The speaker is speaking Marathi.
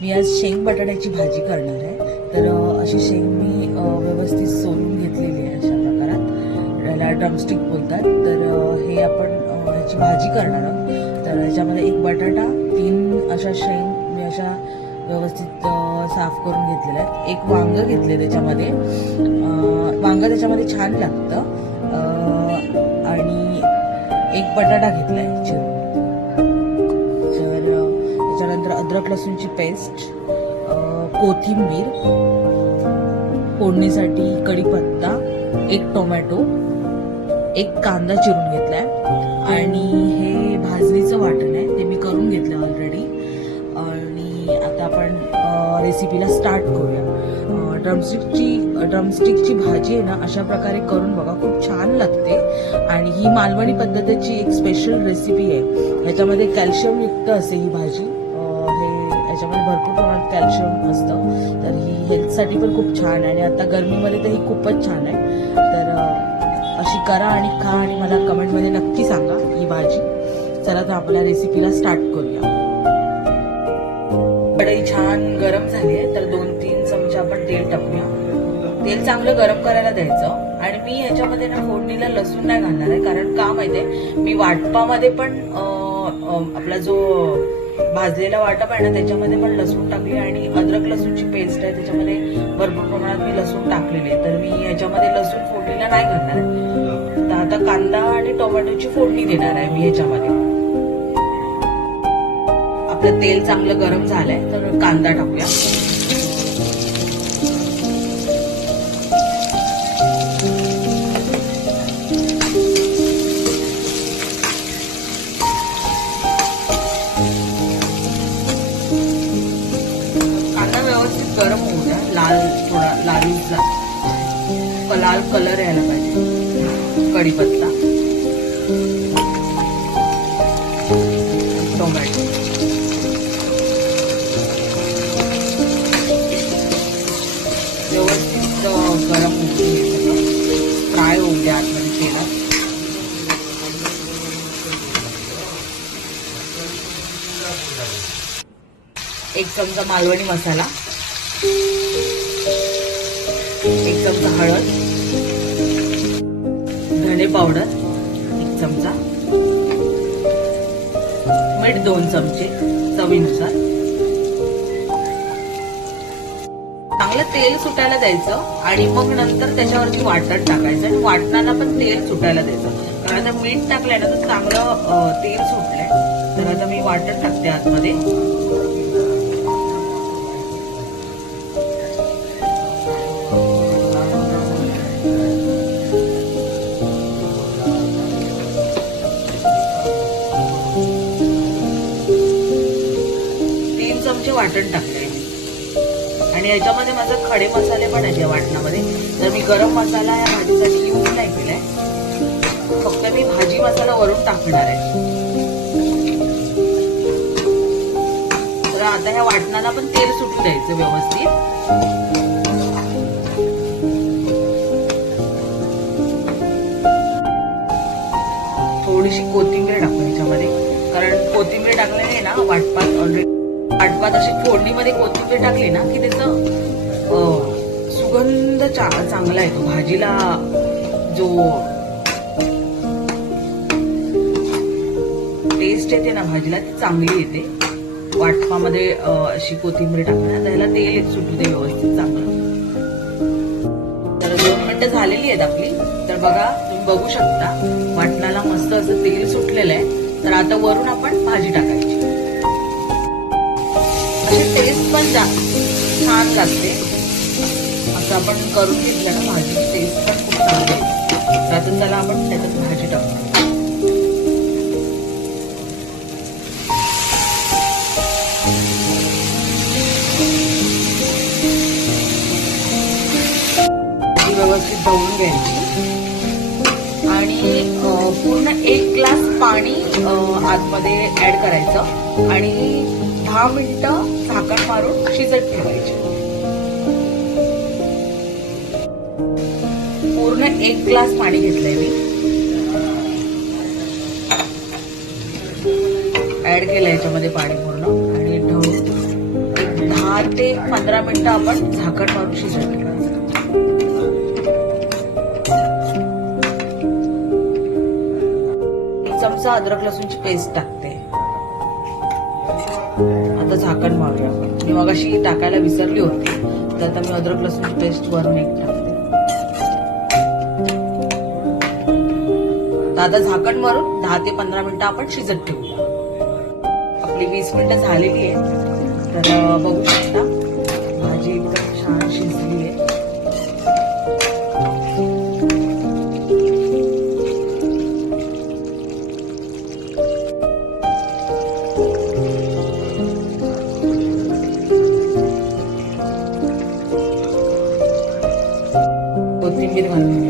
मी आज शेंग बटाट्याची भाजी करणार आहे. तर अशी शेंग मी व्यवस्थित सोलून घेतलेली आहे अशा प्रकारात. याला ड्रमस्टिक बोलतात. तर हे आपण ह्याची भाजी करणार आहोत. तर ह्याच्यामध्ये एक बटाटा, 3 अशा शेंग मी अशा व्यवस्थित साफ करून घेतलेल्या आहेत. एक वांग घेतले त्याच्यामध्ये. वांग त्याच्यामध्ये छान लागतं. आणि एक बटाटा घेतलाय चिरून. त्याच्यानंतर अद्रक लसूणची पेस्ट, कोथिंबीर, फोडणीसाठी कढीपत्ता, एक टोमॅटो, एक कांदा चिरून घेतलाय आणि हे भाजणीचं वाटण आहे ते मी करून घेतलं ऑलरेडी. आणि आता आपण रेसिपीला स्टार्ट करूया. ड्रमस्टिकची भाजी आहे ना अशा प्रकारे करून बघा, खूप छान लागते. आणि ही मालवणी पद्धतीची एक स्पेशल रेसिपी आहे. याच्यामध्ये कॅल्शियम युक्त असते ही भाजी. याच्यामध्ये भरपूर प्रमाणात कॅल्शियम असतं. तर ही हेल्थसाठी पण खूप छान आहे आणि आता गरमीमध्ये तर ही खूपच छान आहे. तर अशी करा आणि खा आणि मला कमेंटमध्ये नक्की सांगा ही भाजी. चला तर आपल्या रेसिपीला स्टार्ट करूया. कढई छान गरम झाली आहे तर 2-3 चमचे आपण तेल टाकूया. तेल चांगलं गरम करायला द्यायचं. आणि मी ह्याच्यामध्ये ना फोडणीला लसूण नाही घालणार आहे, कारण का माहितीये मी वाटपामध्ये पण आपला जो भाजलेला वाटप आहे ना त्याच्यामध्ये पण लसूण टाकली आणि अद्रक लसूणची पेस्ट आहे त्याच्यामध्ये भरपूर प्रमाणात मी लसूण टाकलेली आहे. तर मी याच्यामध्ये लसूण फोडणीला नाही घालणार आहे. तर आता कांदा आणि टोमॅटोची फोडणी देणार आहे मी ह्याच्यामध्ये. आपलं तेल चांगलं गरम झालंय तर कांदा टाकूया. गरम होऊ द्या. थोडा लाल कलर यायला पाहिजे. कढीपत्ता, टोमॅटो व्यवस्थित गरम होऊ द्या. फ्राय होऊ द्या आतमध्ये तेलात. एक चमचा मालवणी मसाला, एक चमचा हळद, धने पावडर 1 चमचा, मीठ 2 चमचे चवीनुसार. चांगलं तेल सुटायला द्यायचं आणि मग नंतर त्याच्यावरती वाटण टाकायचं आणि वाटणाला पण तेल सुटायला द्यायचं. कारण आता मीठ टाकलंय ना तर चांगलं तेल सुटलंय. तर आता मी वाटण टाकते आतमध्ये. वाटण टाकले आणि याच्यामध्ये माझे खडे मसाले पण आहेत या वाटणामध्ये. तर मी गरम मसाला या भाजीसाठी यूज नाही केलाय, फक्त मी भाजी मसाला वरून टाकणार आहे. तर आता ह्या वाटणाला पण तेल सुटू द्यायचं व्यवस्थित. थोडीशी कोथिंबीर टाकू याच्यामध्ये, कारण कोथिंबीर टाकल्याने ना वाटपात अशी फोडणीमध्ये कोथिंबीर टाकली ना की त्याचा सुगंध चांगला येतो भाजीला. जो टेस्ट येते ना भाजीला ती चांगली येते वाटपामध्ये अशी कोथिंबीर टाकल्या. त्याला तेल सुटू दे व्यवस्थित चांगलं. तर 2 मिनिटं झालेली आहेत आपली. तर बघा, तुम्ही बघू शकता वाटणाला मस्त असं तेल सुटलेलं आहे. तर आता वरून आपण भाजी टाकायची. टेस्ट पण छान लागते. असं आपण करून घेतलं ना भाजीची टेस्ट पण खूप चांगली आहे. त्यातून त्याला आपण त्याच्यात भाजी टाकतो. व्यवस्थित धुवून घ्यायची आणि पूर्ण 1 ग्लास पाणी आतमध्ये ऍड करायचं आणि 10 मिनिटं झाकण मारून शिजत ठेवायची. पूर्ण 1 ग्लास पाणी घेतलंय मी. ऍड केलं याच्यामध्ये पाणी पूर्ण आणि 10 ते 15 मिनिटं आपण झाकण मारून शिजत ठेवायचं. एक चमचा अद्रक लसूणची पेस्ट टाकते. आता झाकण मारूया आपण. मी मगाशी टाकायला विसरली होती, तर आता मी अद्रक लसूणची पेस्ट वरून एक टाकते. आता झाकण मारून 10 ते 15 मिनिटं आपण शिजत ठेवूया. आपली 20 मिनिटं झालेली आहे. तर बघू शकता भाजी एकदम छान शिजली आहे. कोथिंबीर घालून